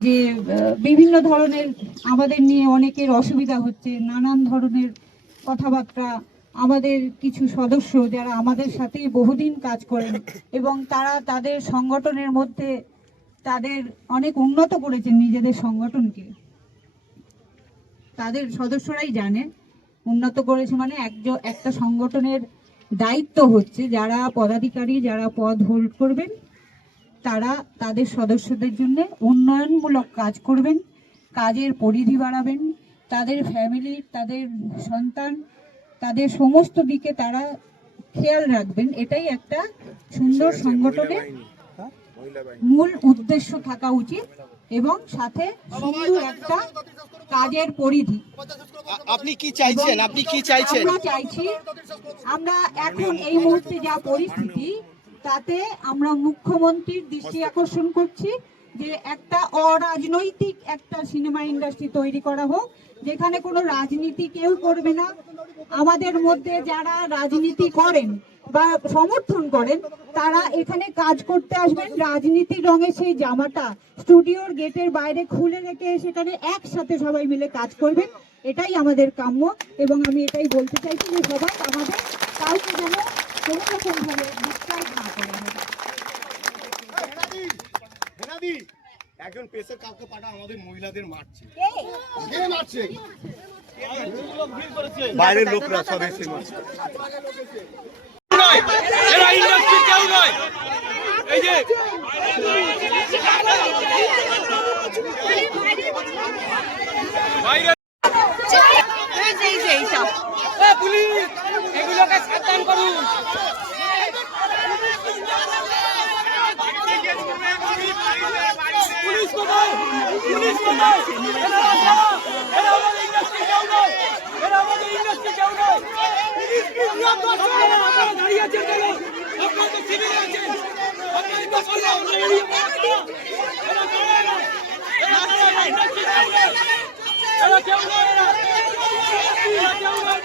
যে বিভিন্ন ধরনের আমাদের নিয়ে অনেকের অসুবিধা হচ্ছে, নানান ধরনের কথাবার্তা। আমাদের কিছু সদস্য যারা আমাদের সাথে বহুদিন কাজ করেন এবং তারা তাদের সংগঠনের মধ্যে তাদের অনেক উন্নত করেছেন নিজেদের সংগঠনকে, তাদের সদস্যরাই জানেন উন্নত করেছে মানে একটা সংগঠনের দায়িত্ব হচ্ছে যারা পদাধিকারী, যারা পদ হোল্ড করবেন তারা তাদের সদস্যদের জন্য উন্নয়নমূলক কাজ করবেন, কাজের পরিধি বাড়াবেন, তাদের ফ্যামিলি, তাদের সন্তান, তাদের সমস্ত দিকে তারা খেয়াল রাখবেন। এটাই একটা সুন্দর সংগঠনের মূল উদ্দেশ্য থাকা উচিত এবং সাথে সুন্দর একটা কাজের পরিধি। আপনি কি চাইছেন? আমরা চাইছি, আমরা এখন এই মুহূর্তে যা পরিস্থিতি তাতে আমরা মুখ্যমন্ত্রীর দৃষ্টি আকর্ষণ করছি যে একটা অরাজনৈতিক একটা সিনেমা ইন্ডাস্ট্রি তৈরি করা হোক, যেখানে কোনো রাজনীতি কেউ করবে না। আমাদের মধ্যে যারা রাজনীতি করেন বা সমর্থন করেন তারা এখানে কাজ করতে আসবেন, রাজনীতির রঙে সেই জামাটা স্টুডিওর গেটের বাইরে খুলে রেখে সেখানে একসাথে সবাই মিলে কাজ করবেন। এটাই আমাদের কাম্য এবং আমি এটাই বলতে চাইছি যে সবাই আমাদের কাউকে যেন কোনো রকম ভাবে ডিস্টার্ব না করা হয়। একজন পেশার কাউকে পাঠা আমাদের মহিলাদের মারছে, বাইরের লোকরা সব এসে মারছে। এরা ইন্ডাস্ট্রি কেউ নয়। এই যে বাইরে পুলিশ এগুলোকে সাবধান করুন। পুলিশ কোথায়? পুলিশ কোথায়? এরা আমাদের ইন্ডাস্ট্রি কেউ নয়। এরা আমাদের ইন্ডাস্ট্রি কেউ নয়। আপনারা দাঁড়িয়ে আছেন কেন? আপনারা তো সিভিল আছেন। আপনারা তো বললেন আমরা এড়িয়ে পড়ছি। এরা কেউ নয়। এরা ইন্ডাস্ট্রি কেউ নয়। এরা কেউ নয়। এরা কেউ নয়।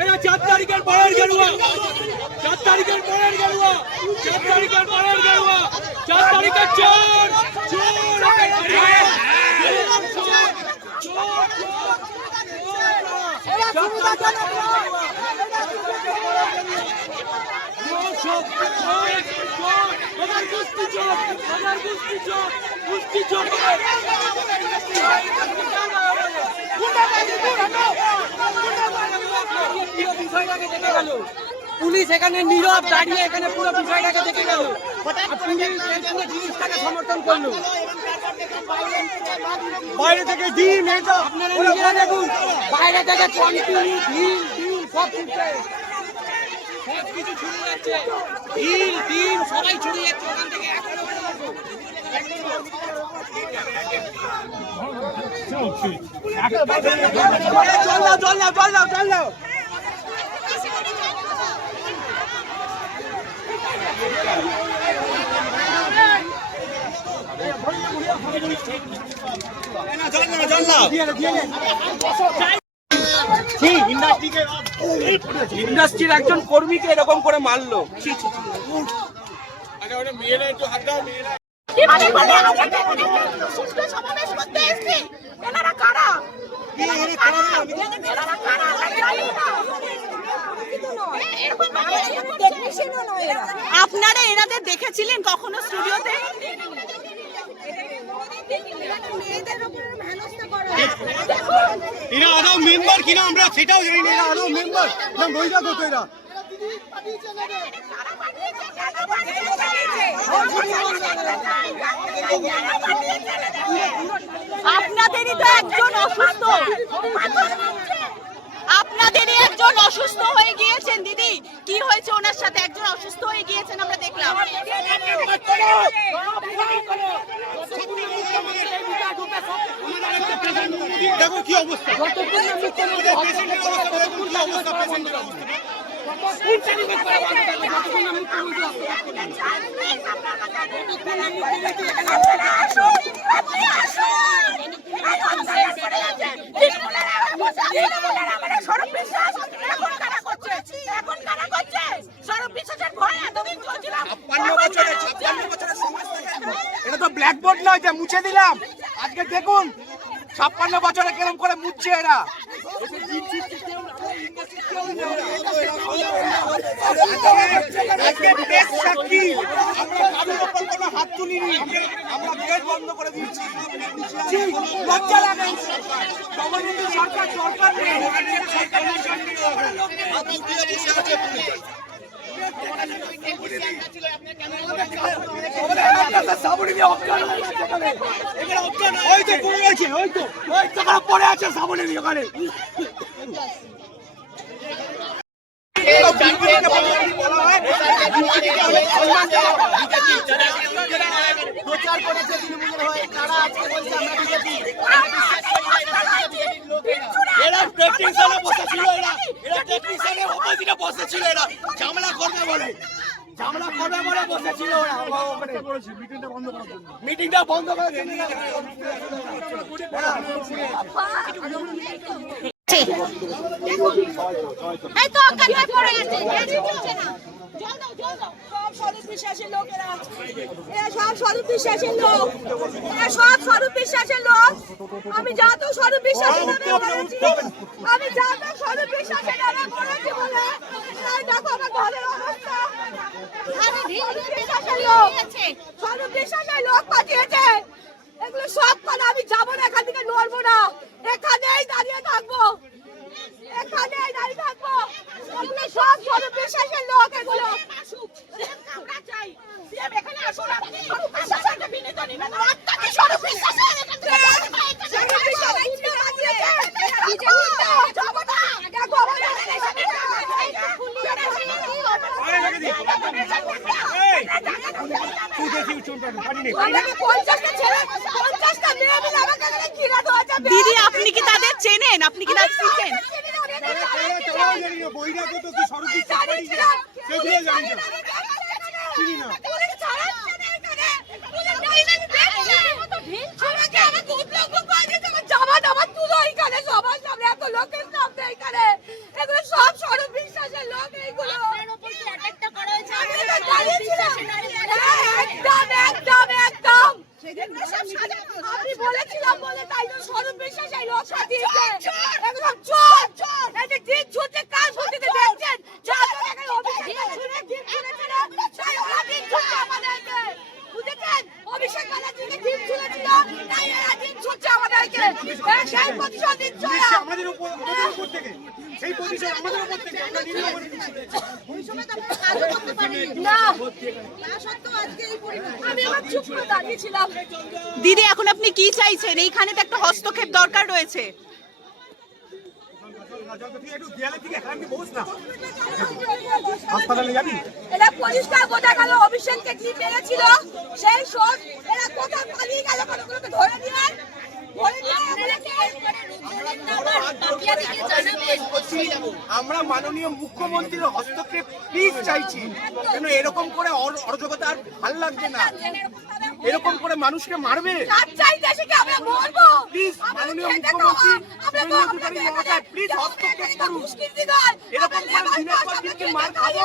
এরা 4 তারিখের পরের গেরুয়া, 4 তারিখের পরের গেরুয়া, 4 তারিখের পরের গেরুয়া, 4 তারিখের চোর পুলিশ এখানে নীরব দাঁড়িয়ে এখানে পুরো বিষয়টাকে দেখে গেল, জিনিসটাকে সমর্থন করলো। বাইরে থেকে ডিম, আপনারা নিজেরা দেখুন, বাইরে থেকে কন্টিনিউ ডিম সব কিছু ছুড়ে যাচ্ছে, ডিম সবাই ছুড়ে যাচ্ছে ওখান থেকে। চল নাও ইন্ডাস্ট্রির একজন কর্মীকে এরকম করে মারলো। মেয়েরা একটু হাত দাও, মেয়েরা আপনারা এনাদের দেখেছিলেন কখনো স্টুডিওতে? এরা আদৌ মেম্বার কিনা আমরা সেটাও জানি না। এরা আদৌ মেম্বার না মহিলা কত? এরা আপনাদেরই তো একজন অসুস্থ, আপনাদেরই একজন অসুস্থ হয়ে গিয়েছেন। দিদি কি হয়েছে ওনার সাথে? একজন অসুস্থ হয়ে গিয়েছেন আমরা দেখলাম। দেখো কি অবস্থা, এটা তো ব্ল্যাকবোর্ড নয় যে মুছে দিলাম। আজকে দেখুন 56 বছরে কেরম করে মুছছে এরা। আজকে প্রেস সাক্ষী, আমরা কারোর উপর কোনো হাত তুলিনি, আমরা গেট বন্ধ করে দিয়েছি। লজ্জা লাগে গভর্নমেন্টের সরকার দরকার নেই। পড়ে আছে সাবনের ওখানে। প্রচার করেছে তৃণমূলের হয়ে, তারা আজকে বলছে আমরা বিজেপি। এরা টেকনিশিয়ানে বসেছিল, এরা টেকনিশিয়ানের অপোজিটে বসেছিল, এরা ঝামেলা করবে বলে বসেছিল ওরা। মিটিংটা বন্ধ করার জন্য এই তো কান্নায় পড়ে আছে, চলছে না। স্বরূপ বিশ্বাসের লোক এরা সব স্বরূপ বিশ্বাসের লোক, এরা সব স্বরূপ বিশ্বাসের লোক। আমি যা তো স্বরূপ বিশ্বাসের নামে করেছি, আমি যা তো স্বরূপ বিশ্বাসের নামে করেছি বলে এই দেখো আমার ঘরের অবস্থা। স্বরূপ বিশ্বাসের লোক পাঠিয়েছে, এগুলো সব কথা আমি যাবো না, এখান থেকে নড়বো না, এখানেই দাঁড়িয়ে থাকবো, এখানেই দাঁড়িয়ে থাকবো। এগুলো সব স্বরূপ বিশ্বাসের লোক, এগুলো আমরা চাই এখানে আসুন। দিদি আপনি কি তাদের চেনেন? আপনি কি তাদের চিনেন? সব স্বরূপ বিশ্বাসের লোক এইগুলো। আমি বলেছিলাম বলে তাই তো স্বরূপ বিশ্বাস এই লোক পাঠিয়েছে, একদম চোর। এই যে দিন ছুটে কার ছুটিতে দেখছেন, যাদের এখানে অভিষেক ছুটে দিন ছুটেছে না, তাই ওরা দিন ছুটছে আমাদেরকে, বুঝেছেন? অভিষেক ব্যানার্জি দিন ছুটেছিল, তাই এরা দিন ছুটছে আমাদেরকে। সেই প্রতিশোধ দিচ্ছে আমাদের উপর থেকে, সেই প্রতিশোধ আমাদের উপর থেকে আমরা নিয়ে নেব। না, আমি আমার চুপ করে দাঁড়িয়েছিলাম। দিদি এখন আপনি কি চাইছেন? এইখানে তো একটা হস্তক্ষেপ দরকার রয়েছে। এরা পরিষ্কার বোঝা গেল অভিষেককে কি মেরেছিল, সেই শোক এরা কোথায় পালিয়ে গেল, কোনোগুলোকে ধরে নিয়ে আমরা মাননীয় মুখ্যমন্ত্রীর হস্তক্ষেপ প্লিজ চাইছি, কেন এরকম করে অরাজকতা আর ভাল লাগছে না। এরকম করে মানুষকে মারবে প্লিজ, মাননীয় মুখ্যমন্ত্রী প্লিজ হস্তক্ষেপ করুন। এরকম করে দিনের পর দিনকে মার খাবো।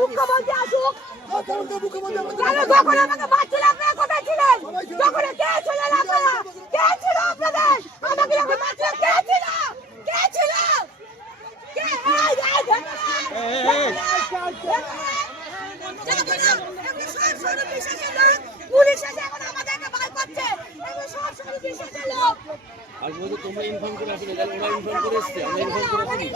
মুখ্যমন্ত্রী আসুক, যখন আমাকে মারছিল আপনারা কোথায় ছিলেন? যখন কে ছিলেন আপনারা? কে ছিল আপনাদের? আমাকে যখন মারছিল কে ছিল? কে ছিল? কে? পুলিশ এসে এখন আমাদেরকে বার করছে, এগুলো সব স্বরূপ বিশ্বাসের লোক। আর বলতে তোমরা ইনফর্ম করে আসলে, তাহলে ওরা ইনফর্ম করে এসছে, আমরা ইনফর্ম করে আসিনি।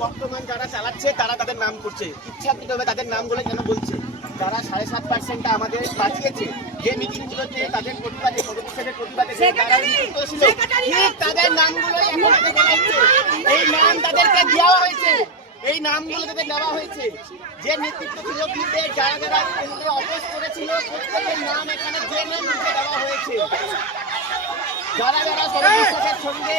বর্তমান যারা চালাচ্ছে তারা তাদের নাম করছে, ইচ্ছাকৃতভাবে তাদের নামগুলো কেন বলছে? যারা 7.5% আমাদের বাঁচিয়েছে, যে মিটিংগুলোতে তাদের প্রতিবাদে পদক্ষেপের প্রতিবাদে তারা যুক্ত ছিল, ঠিক তাদের নামগুলোই এখন বলা হচ্ছে। এই নাম তাদেরকে দেওয়া হয়েছে, এই নামগুলো তাদের দেওয়া হয়েছে। যে নেতৃত্ব ছিল বিলদের, যারা যারা কেন্দ্রে অপোজ করেছিল, প্রত্যেকের নাম এখানে জেনে মুখে দেওয়া হয়েছে। যারা যারা সৌরভ বিশ্বাসের সঙ্গে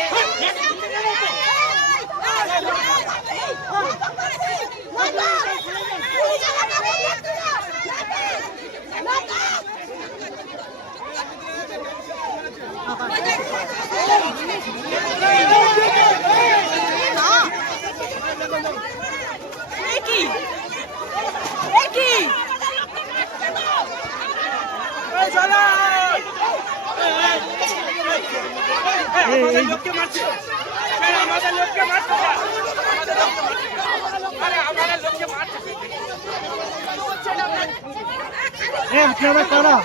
আমাদের লোককে মারছে, আমাদের লোককে মারছে, আমাদের লোককে মারছে। আপনারা কারা?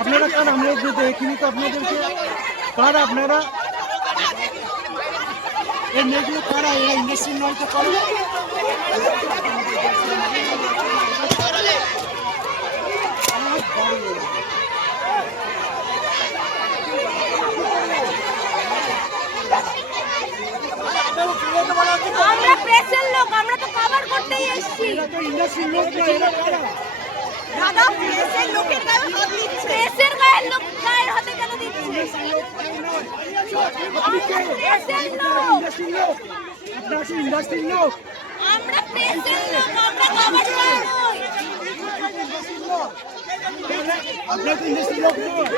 আপনারা কারা? আমরা যে দেখিনি তো আপনাদেরকে। কারা আপনারা? এই মেয়েগুলো কারা? এরা ইন্ডাস্ট্রির নয় তো কারা? আমরা প্রেসের লোক, আমরা তো কভার করতেই এসেছি। এরা তো ইন্ডাস্ট্রির লোক না, এরা কারা? দাদা প্রেসের লোকের গায়ে হাত দিচ্ছে, প্রেসের গায়ের লোক গায়ের হাতে কেন দিচ্ছে? প্রেসের লোক, ইন্ডাস্ট্রির লোক। আপনারা কি ইন্ডাস্ট্রির লোক? আমরা প্রেসের লোক, আমরা কভার করা নই। আপনারা তো ইন্ডাস্ট্রির লোক নয়।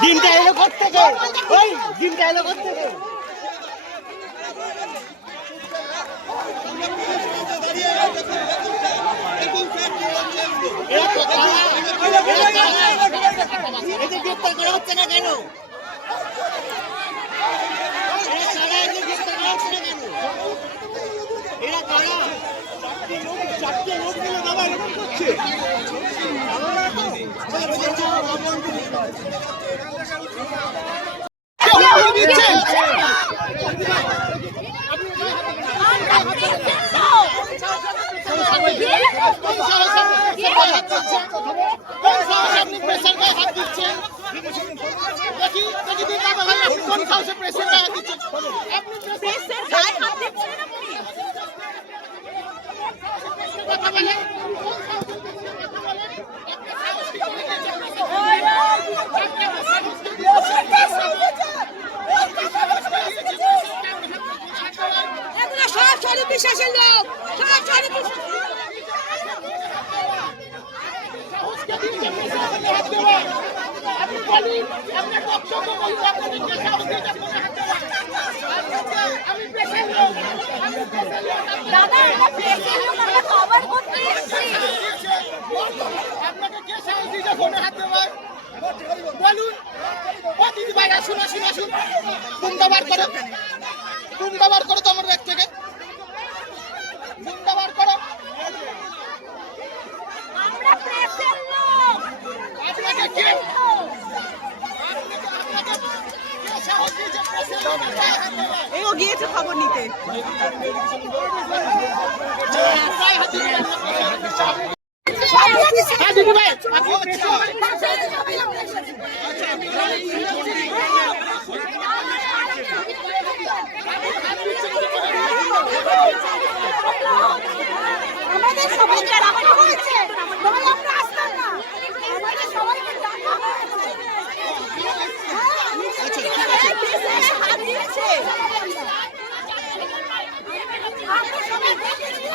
ডিমটা এলো কোত্থেকে? ওই ডিমটা এলো কোত্থেকে? এদের গ্রেপ্তার করা হচ্ছে না কেন? এরা কারা? এদের গ্রেপ্তার করা হচ্ছে না কেন? এরা কারা? চারটে লোক মিলে বাবা এরকম করছে। প্রেসের গায়ে হাত দিচ্ছেন আপনি। এগুলো সব সৌরভ বিশ্বাসের লোক, সব সৌরভ বিশ্বাস। দাদা আমরা প্রেসের লোক, আমরা কভার করতে এসেছি। আপনাকে কে সাহস দিয়েছে ফোনে হাত দেওয়ার? বলুন। ও দিদি ভাইরা শুনো শুনো শুন, গুন্ডা বার করো, গুন্ডা বার করো তো আমার ব্যাগ থেকে, গুন্ডা বার করো। আমরা প্রেসের লোক। আপনাকে কে সাহস দিয়েছে প্রেসের লোক হাত দেওয়ার? ও গিয়েছে খবর নিতে। হ্যাঁ দিদি ভাই, আপনি আমাদের সবাইকে রাখা হয়েছে, নইলে আমরা আসতাম না। আমাদের সবাইকে ডাকা হয়েছে। হাত দিয়েছে। আমরা সবাই দেখেছি।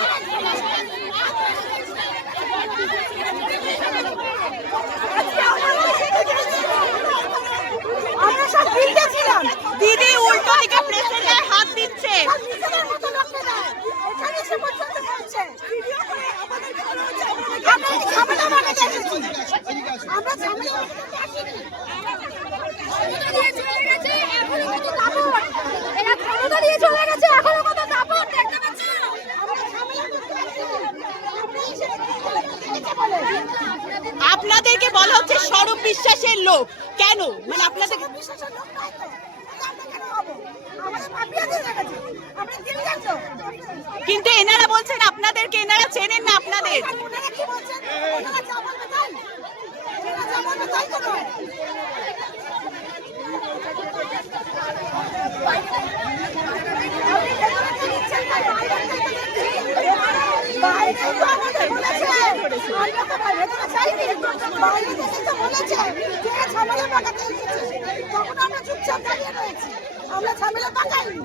আমরা সব দিল্লি ছিলাম। দিদি উল্টো দিকে প্রেসের গায়ে হাত দিচ্ছে। নিজেদের মতো লোককে দেয়। এখানে এসে পর্যন্ত করছে। ভিডিও করে আমাদেরকে বলা হচ্ছে আমরা ঝামেলা বানাতে এসেছি। আমরা ঝামেলা বানাতে আসিনি। এখনো কত দাপট। এরা ক্ষমতা দিয়ে চলে গেছে, এখনো কত দাপট দেখতে পাচ্ছেন। আমরা ঝামেলা করতে আসিনি। আমরা এসে বলে আপনাদেরকে বলা হচ্ছে সৌরভ বিশ্বাসের লোক। কেন? মানে আপনাদের বিশ্বাসের লোক নয় তো। আমরা কেন হব? কিন্তু এনারা বলছেন আপনাদেরকে, এনারা চেনেন না আপনাদের। আমরা ঝামেলা পাকাইনি,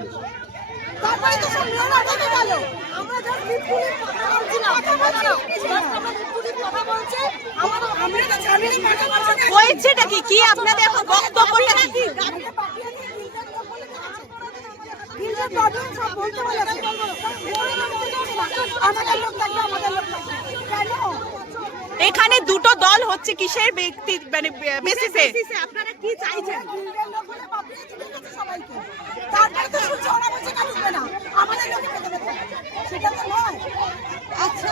তারপরে তো সব মেয়েরা রেগে গেল। আমরা যখন বিপুলের কথা বলছি, আমরা তো ঝামেলা পাকাবো। হয়েছেটা কি? কি আপনাদের এখন বক্তব্যটা কি? এখানে দুটো দল হচ্ছে কিসের ব্যক্তি মানে বেসিসে? আপনারা কি চাইছেন? সবাইকে তারপরে তো শুনছি ওরা বলছে কাটবে না, আমাদের লোকে পেতে পেতে, সেটা তো নয়। আচ্ছা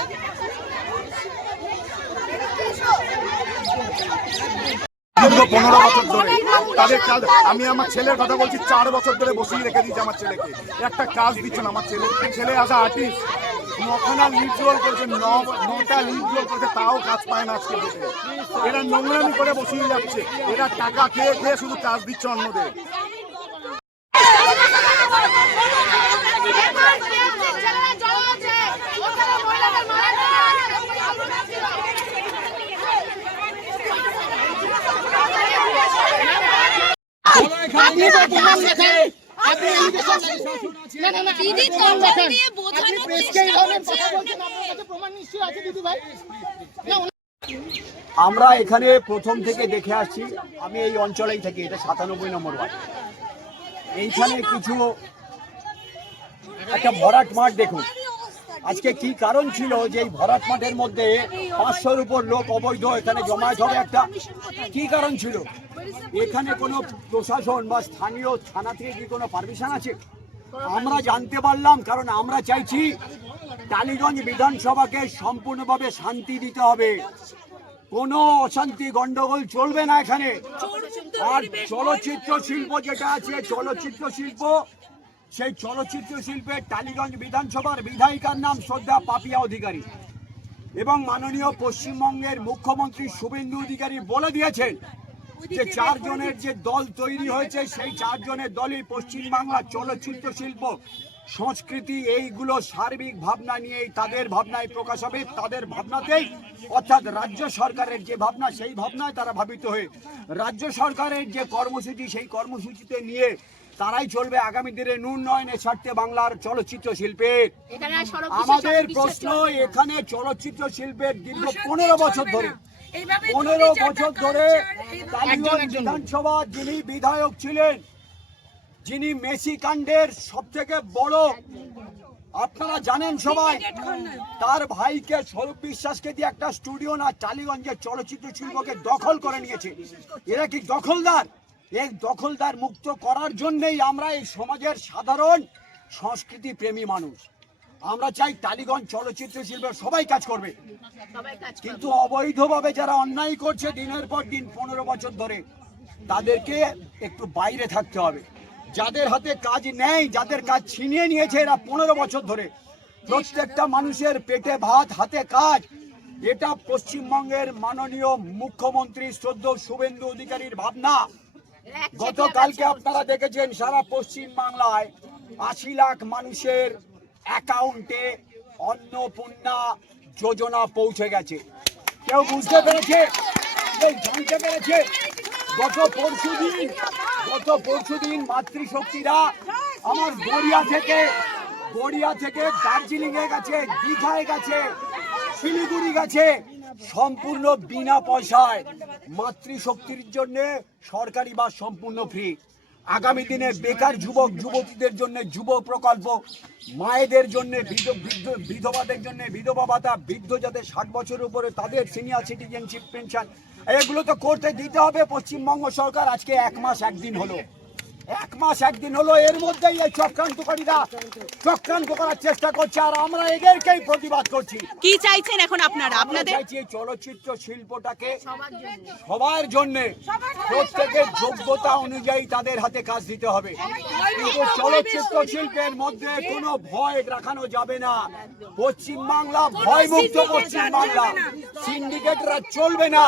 দীর্ঘ 15 বছর ধরে তাদের কাজ, আমি আমার ছেলের কথা বলছি, 4 বছর ধরে বসিয়ে রেখে দিয়েছে আমার ছেলেকে, একটা কাজ দিচ্ছে না আমার ছেলে আসা আর্টিস্ট 9খানা লিড রোল করেছে, 9টা লিড রোল করেছে, তাও কাজ পায় না আজকে ডেটে। এরা নোংরামি করে বসিয়ে যাচ্ছে, এরা টাকা খেয়ে খেয়ে শুধু কাজ দিচ্ছে অন্যদের। আমরা এখানে প্রথম থেকে দেখে আসছি, আমি এই অঞ্চলেই থাকি, এটা 97 নম্বর ওয়ার্ড। এইখানে কিছু একটা ভরাট মাঠ দেখুন, আজকে কি কারণ ছিল যে এই ভরাট মাঠের মধ্যে 500-র উপর লোক অবৈধ এখানে জমায়েত হবে, একটা কি কারণ ছিল? এখানে কোনো প্রশাসন বা স্থানীয় থানা থেকে কি কোনো পারমিশন আছে? আমরা জানতে পারলাম, কারণ আমরা চাইছি টালিগঞ্জ বিধানসভাকে সম্পূর্ণভাবে শান্তি দিতে হবে, কোনো অশান্তি গন্ডগোল চলবে না এখানে। আর চলচ্চিত্র শিল্প যেটা আছে, চলচ্চিত্র শিল্প, সেই চলচ্চিত্র শিল্পের টালিগঞ্জ বিধানসভার বিধায়িকার নাম শ্রদ্ধা পাপিয়া অধিকারী, এবং মাননীয় পশ্চিমবঙ্গের মুখ্যমন্ত্রী শুভেন্দু অধিকারী বলে দিয়েছেন যে 4 জনের যে দল তৈরি হয়েছে, সেই 4 জনের দলই পশ্চিমবাংলার চলচ্চিত্র শিল্প, সংস্কৃতি, এইগুলো সার্বিক ভাবনা নিয়েই তাদের ভাবনায় প্রকাশ হবে, তাদের ভাবনাতেই, অর্থাৎ রাজ্য সরকারের যে ভাবনা, সেই ভাবনায় তারা ভাবিত হয়ে রাজ্য সরকারের যে কর্মসূচি, সেই কর্মসূচিতে নিয়ে তারাই চলবে আগামী দিনে উন্নয়নের স্বার্থে বাংলার চলচ্চিত্র শিল্পের। আমাদের প্রশ্ন, এখানে চলচ্চিত্র শিল্পের দীর্ঘ 15 বছর ধরে, 15 বছর ধরে টালিগঞ্জ বিধানসভা যিনি বিধায়ক ছিলেন, যিনি মেসি কাণ্ডের সব থেকে বড়, আপনারা জানেন সবাই, তার ভাইকে স্বরূপ বিশ্বাসকে দিয়ে একটা স্টুডিও না টালিগঞ্জের চলচ্চিত্র শিল্পকে দখল করে নিয়েছে। এরা কি দখলদার? এই দখলদার মুক্ত করার জন্যই আমরা এই সমাজের সাধারণ সংস্কৃতি প্রেমী মানুষ, আমরা চাই টালিগঞ্জ চলচ্চিত্র শিল্পের সবাই কাজ করবে, কিন্তু অবৈধভাবে যারা অন্যায় করছে দিনের পর দিন 15 বছর ধরে, তাদেরকে একটু বাইরে থাকতে হবে। যাদের হাতে কাজ নেই, যাদের কাজ ছিনিয়ে নিয়েছে এরা 15 বছর ধরে, প্রত্যেকটা মানুষের পেটে ভাত হাতে কাজ, এটা পশ্চিমবঙ্গের মাননীয় মুখ্যমন্ত্রী শ্রদ্ধেয় শুভেন্দু অধিকারীর ভাবনা। গতকালকে আপনারা দেখেছেন সারা পশ্চিম বাংলায় 80 লাখ মানুষের অ্যাকাউন্টে অন্নপূর্ণা যোজনা পৌঁছে গেছে। কেউ বুঝতে পেরেছে? কেউ জানতে পেরেছে? গত পরশুদিন মাতৃশক্তিরা আমার গড়িয়া থেকে দার্জিলিং এ গেছে, দীঘায় গেছে, শিলিগুড়ি গেছে, সম্পূর্ণ বিনা পয়সায়। মাতৃশক্তির জন্য সরকারি বাস সম্পূর্ণ ফ্রি। আগামী দিনে বেকার যুবক যুবতীদের জন্য যুব প্রকল্প, মায়েদের জন্য বিধবাদের জন্য বিধবা ভাতা, বৃদ্ধ যাদের 60 বছরের উপরে তাদের সিনিয়র সিটিজেনশিপ পেনশন, এগুলো তো করতে দিতে হবে পশ্চিমবঙ্গ সরকার। আজকে 1 মাস 1 দিন হলো, 1 মাস 1 দিন হলো, এর মধ্যেই এই চক্রান্তকারীরা চক্রান্ত করার চেষ্টা করছে, আর আমরা এদেরকেই প্রতিবাদ করছি। কি চাইছেন এখন আপনারা? আমরা চাইছি এই চলচ্চিত্র শিল্পটাকে সবার জন্য প্রত্যেকের যোগ্যতা অনুযায়ী তাদের হাতে কাজ দিতে হবে, কিন্তু চলচ্চিত্র শিল্পের মধ্যে কোনো ভয় রাখানো যাবে না। পশ্চিমবাংলা ভয়মুক্ত পশ্চিমবাংলা, সিন্ডিকেটরা চলবে না,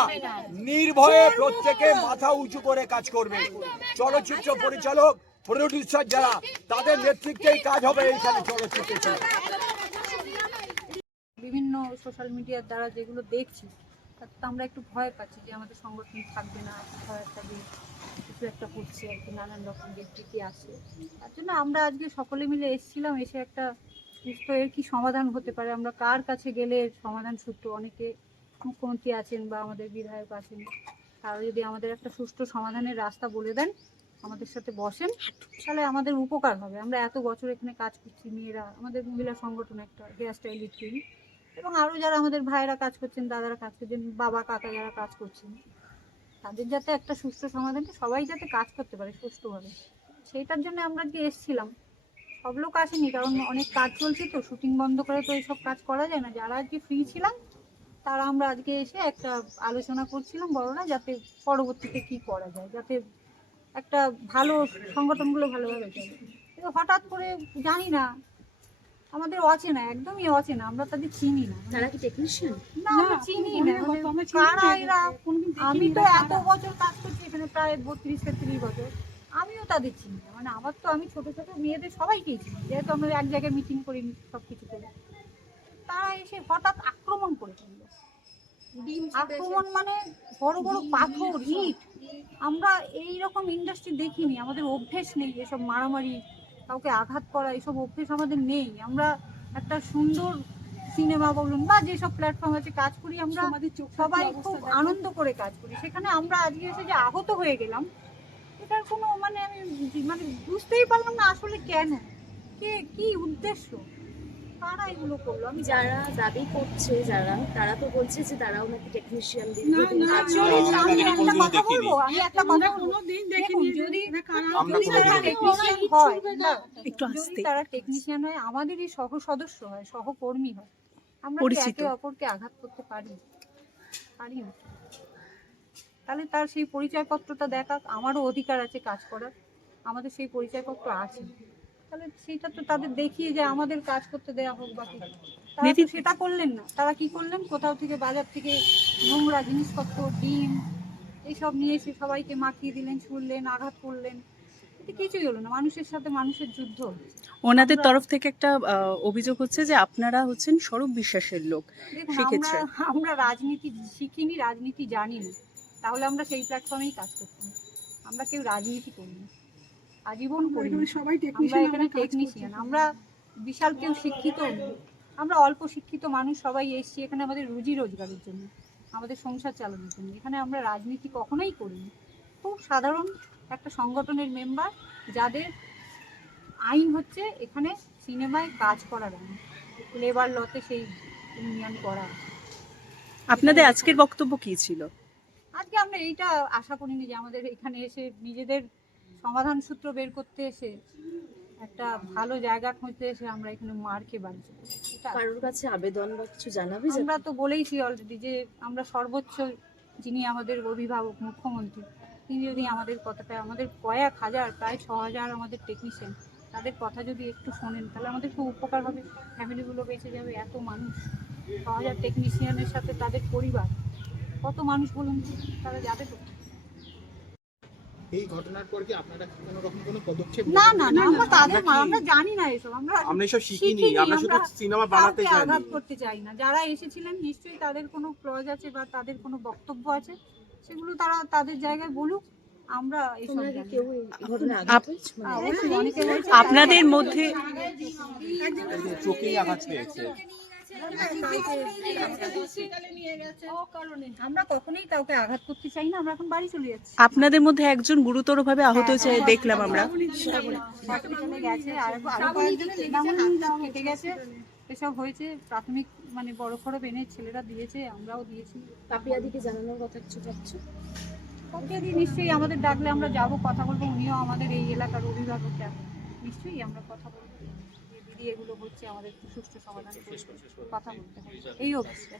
নির্ভয়ে প্রত্যেকে মাথা উঁচু করে কাজ করবে। চলচ্চিত্র পরিচালক, প্রডিউসার যারা, তাদের নেতৃত্বেই কাজ হবে এইখানে চলচ্চিত্র। বিভিন্ন সোশ্যাল মিডিয়ার দ্বারা যেগুলো দেখছি তাতে তো আমরা একটু ভয় পাচ্ছি যে আমাদের সংগঠন থাকবে না, ভয় একটা যে কিছু একটা করছে আর কি, নানান রকম ব্যক্তি আসে। তার জন্য আমরা আজকে সকলে মিলে এসেছিলাম, এসে একটা সুস্থ এর কি সমাধান হতে পারে, আমরা কার কাছে গেলে সমাধান সূত্র, অনেকে মুখ্যমন্ত্রী আছেন বা আমাদের বিধায়ক আছেন, তারা যদি আমাদের একটা সুষ্ঠু সমাধানের রাস্তা বলে দেন, আমাদের সাথে বসেন, তাহলে আমাদের উপকার হবে। আমরা এত বছর এখানে কাজ করছি, মেয়েরা, আমাদের মহিলা সংগঠন একটা হেয়ার স্টাইলিস্ট টিম, এবং আরও যারা আমাদের ভাইয়েরা কাজ করছেন, দাদারা কাজ করছেন, বাবা কাকা যারা কাজ করছেন, তাদের যাতে একটা সুষ্ঠু সমাধানে সবাই যাতে কাজ করতে পারে সুষ্ঠুভাবে, সেইটার জন্য আমরা আজকে এসেছিলাম। সব লোক আসেনি, কারণ অনেক কাজ চলছে, তো শুটিং বন্ধ করে তো এইসব কাজ করা যায় না। যারা আজকে ফ্রি ছিলাম তারা আমরা আজকে এসে একটা আলোচনা করছিলাম বড়রা, যাতে পরবর্তীতে কি করা যায়, যাতে একটা ভালো সংগঠনগুলো ভালোভাবে চলে। কিন্তু হঠাৎ করে জানি না, আমাদের অচেনা, একদমই অচেনা, আমরা তাদের চিনি না। তারা কি টেকনিশিয়ান? না, আমরা চিনি না, কারা এরা। আমি তো এত বছর কাজ করছি এখানে, প্রায় 32-33 বছর, আমিও তাদের চিনি না। মানে আমার তো, আমি ছোট ছোট মেয়েদের সবাইকেই চিনি, যেহেতু আমরা এক জায়গায় মিটিং করি, সব কিছু করি। তারা এসে হঠাৎ আক্রমণ করে ফেললো। আক্রমণ মানে বড় বড় পাথর, ইট। আমরা এইরকম ইন্ডাস্ট্রি দেখিনি, আমাদের অভ্যেস নেই এসব মারামারি, কাউকে আঘাত করা, এসব অভ্যেস আমাদের নেই। আমরা একটা সুন্দর সিনেমা বলুন বা যেসব প্ল্যাটফর্ম আছে কাজ করি, আমরা সবাই খুব আনন্দ করে কাজ করি। সেখানে আমরা আজকে এসে যে আহত হয়ে গেলাম, এটার কোনো মানে আমি বুঝতেই পারলাম না আসলে কেন, কি উদ্দেশ্য, কারা এগুলো করলো। আমি যারা দাবি করছে, যারা, তারা তো বলছে যে তারাও নাকি টেকনিশিয়ান। আমি একটা কথা বলবো, দেখুন, যদি তারা টেকনিশিয়ান হয়, যদি তারা টেকনিশিয়ান হয়, আমাদেরই সহ সদস্য হয়, সহকর্মী হয়, আমরা কি একে অপরকে আঘাত করতে পারি না? তাহলে তার সেই পরিচয়পত্রটা দেখাক, আমারও অধিকার আছে কাজ করার, আমাদের সেই পরিচয়পত্র আছে, তাহলে সেটা তো তাদের দেখিয়ে যে আমাদের কাজ করতে দেওয়া হোক। বাকি তারা তো সেটা করলেন না। তারা কি করলেন, কোথাও থেকে বাজার থেকে নোংরা জিনিসপত্র, ডিম এইসব নিয়ে এসে সবাইকে মাখিয়ে দিলেন, ছুড়লেন, আঘাত করলেন, এতে কিছুই হলো না। মানুষের সাথে মানুষের যুদ্ধ। ওনাদের তরফ থেকে একটা অভিযোগ হচ্ছে যে আপনারা হচ্ছেন স্বরূপ বিশ্বাসের লোক। দেখুন, আমরা রাজনীতি শিখিনি, রাজনীতি জানি না, তাহলে আমরা সেই প্ল্যাটফর্মেই কাজ করতাম। আমরা কেউ রাজনীতি করিনি, আজীবন করি। আমরা এখানে টেকনিশিয়ান, আমরা বিশাল কেউ শিক্ষিত নই, আমরা অল্প শিক্ষিত মানুষ, সবাই এসেছি এখানে আমাদের রুজি রোজগারের জন্য, আমাদের সংসার চালানোর জন্য। এখানে আমরা রাজনীতি কখনোই করিনি, খুব সাধারণ একটা সংগঠনের মেম্বার, যাদের আইন হচ্ছে এখানে সিনেমায় কাজ করার আইন, লেবার লতে সেই ইউনিয়ন করা। আপনাদের আজকের বক্তব্য কি ছিল? আজকে আমরা এইটা আশা করিনি যে আমাদের এখানে এসে নিজেদের সমাধান সূত্র বের করতে এসে, একটা ভালো জায়গা খুঁজতে এসে আমরা এখানে মার খেয়ে বাড়ি চলে যাচ্ছি। কারোর কাছে আবেদন বা কিছু জানাবে? আমরা তো বলেইছি অলরেডি যে আমরা সর্বোচ্চ, যিনি আমাদের অভিভাবক মুখ্যমন্ত্রী, তিনি যদি আমাদের কথাটা, আমাদের কয়েক হাজার, প্রায় 6000 আমাদের টেকনিশিয়ান, তাদের কথা যদি একটু শোনেন, তাহলে আমাদের খুব উপকার হবে, ফ্যামিলিগুলো বেঁচে যাবে। এত মানুষ, 6000 টেকনিশিয়ানের সাথে তাদের পরিবার, কত মানুষ বলুন, তারা যাবে তো। এই ঘটনার পর কি আপনারা কোনো রকম কোনো পদক্ষেপ? না, আমরা জানি না এসব, আমরা এসব শিখিনি, আমরা শুধু সিনেমা বানাতে চাই, আঘাত করতে চাই না। যারা এসেছিলেন নিশ্চয়ই তাদের কোনো ক্লজ আছে বা তাদের কোনো বক্তব্য আছে, সেগুলো তারা তাদের জায়গায় বলুক। আমরা এসব আপনাদের মধ্যে চোখেই আঘাত পেয়েছে, আমরা কখনোই কাউকে আঘাত করতে চাই না, আমরা এখন বাড়ি চলে যাচ্ছি। আপনাদের মধ্যে একজন গুরুতরভাবে আহত হয়েছে দেখলাম আমরা, হসপিটালে গেছে, আর কেটে গেছে, এসব হয়েছে। প্রাথমিক মানে বড় খড় এনে ছেলেরা দিয়েছে, আমরাও দিয়েছি। পাপিয়াদিকে জানানোর কথা কিছু চাচ্ছ? যদি নিশ্চয়ই আমাদের ডাকলে আমরা যাব, কথা বলবো। উনিও আমাদের এই এলাকার অভিভাবক, যাবেন, নিশ্চয়ই আমরা কথা বলবো যে দিদি এগুলো হচ্ছে, আমাদের একটু সুষ্ঠু সমাধান করবে, কথা বলতে হবে, এই অভিযোগ।